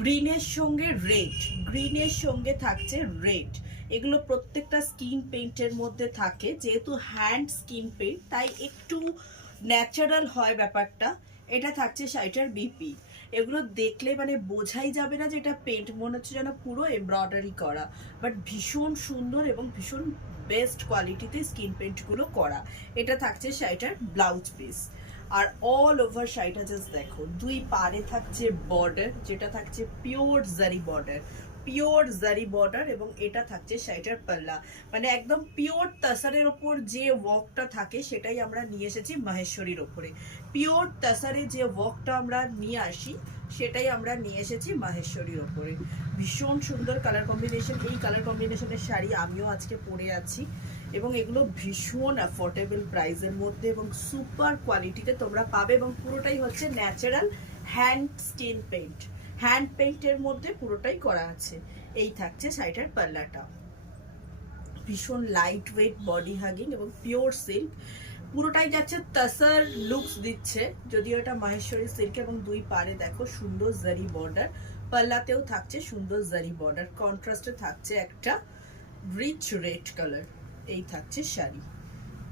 গ্রিনের সঙ্গে রেড, গ্রিনের সঙ্গে থাকছে রেড। এগুলো প্রত্যেকটা স্কিন পেইন্টের মধ্যে থাকে, যেহেতু হ্যান্ড স্কিন পেইন্ট তাই একটু ন্যাচারাল হয় ব্যাপারটা। এটা থাকছে শাড়িটার বিপি। এগুলো দেখলে মানে বোঝাই যাবে না যে এটা পেন্ট, মনে হচ্ছে যেন পুরো এমব্রয়ডারি করা, বাট ভীষণ সুন্দর এবং ভীষণ বেস্ট কোয়ালিটিতে স্কিন পেন্টগুলো করা। এটা থাকছে শাড়িটার ব্লাউজ পিস। আর অল ওভার শাড়িটা জাস্ট দেখো, দুই পাড়ে থাকছে বর্ডার, যেটা থাকছে পিওর জারি বর্ডার, পিওর জারি বর্ডার। এবং এটা থাকছে শাড়িটার পাল্লা, মানে একদম পিওর তাসারের ওপর যে ওয়ার্কটা থাকে সেটাই আমরা নিয়ে এসেছি মাহেশ্বরীর ওপরে। পিওর তাসারে যে ওয়ার্কটা আমরা নিয়ে আসি সেটাই আমরা নিয়ে এসেছি মাহেশ্বরীর ওপরে। ভীষণ সুন্দর কালার কম্বিনেশন। এই কালার কম্বিনেশনের শাড়ি আমিও আজকে পরে আছি, এবং এগুলো ভীষণ অ্যাফোর্ডেবল প্রাইসের মধ্যে এবং সুপার কোয়ালিটিতে তোমরা পাবে। এবং পুরোটাই হচ্ছে natural hand skin paint, hand পেইন্টের মধ্যে পুরোটাই করা আছে। এই থাকছে শাড়িটার পাল্লাটা, ভীষণ লাইট ওয়েট, বডি হাগিং এবং পিওর সিল্ক। পুরোটাই যাচ্ছে তাসার লুকস দিচ্ছে, যদিও এটা মাহেশ্বরী সিল্ক। এবং দুই পারে দেখো সুন্দর জারি বর্ডার, পাল্লাতেও থাকছে সুন্দর জারি বর্ডার, কন্ট্রাস্টে থাকছে একটা রিচ রেড কালার। এই থাকছে sari,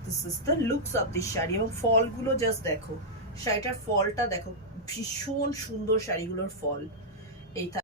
this is the looks of this sari. এবং ফলগুলো জাস্ট দেখো, শাড়িটার ফলটা দেখো, ভীষণ সুন্দর শাড়িগুলোর ফল। এই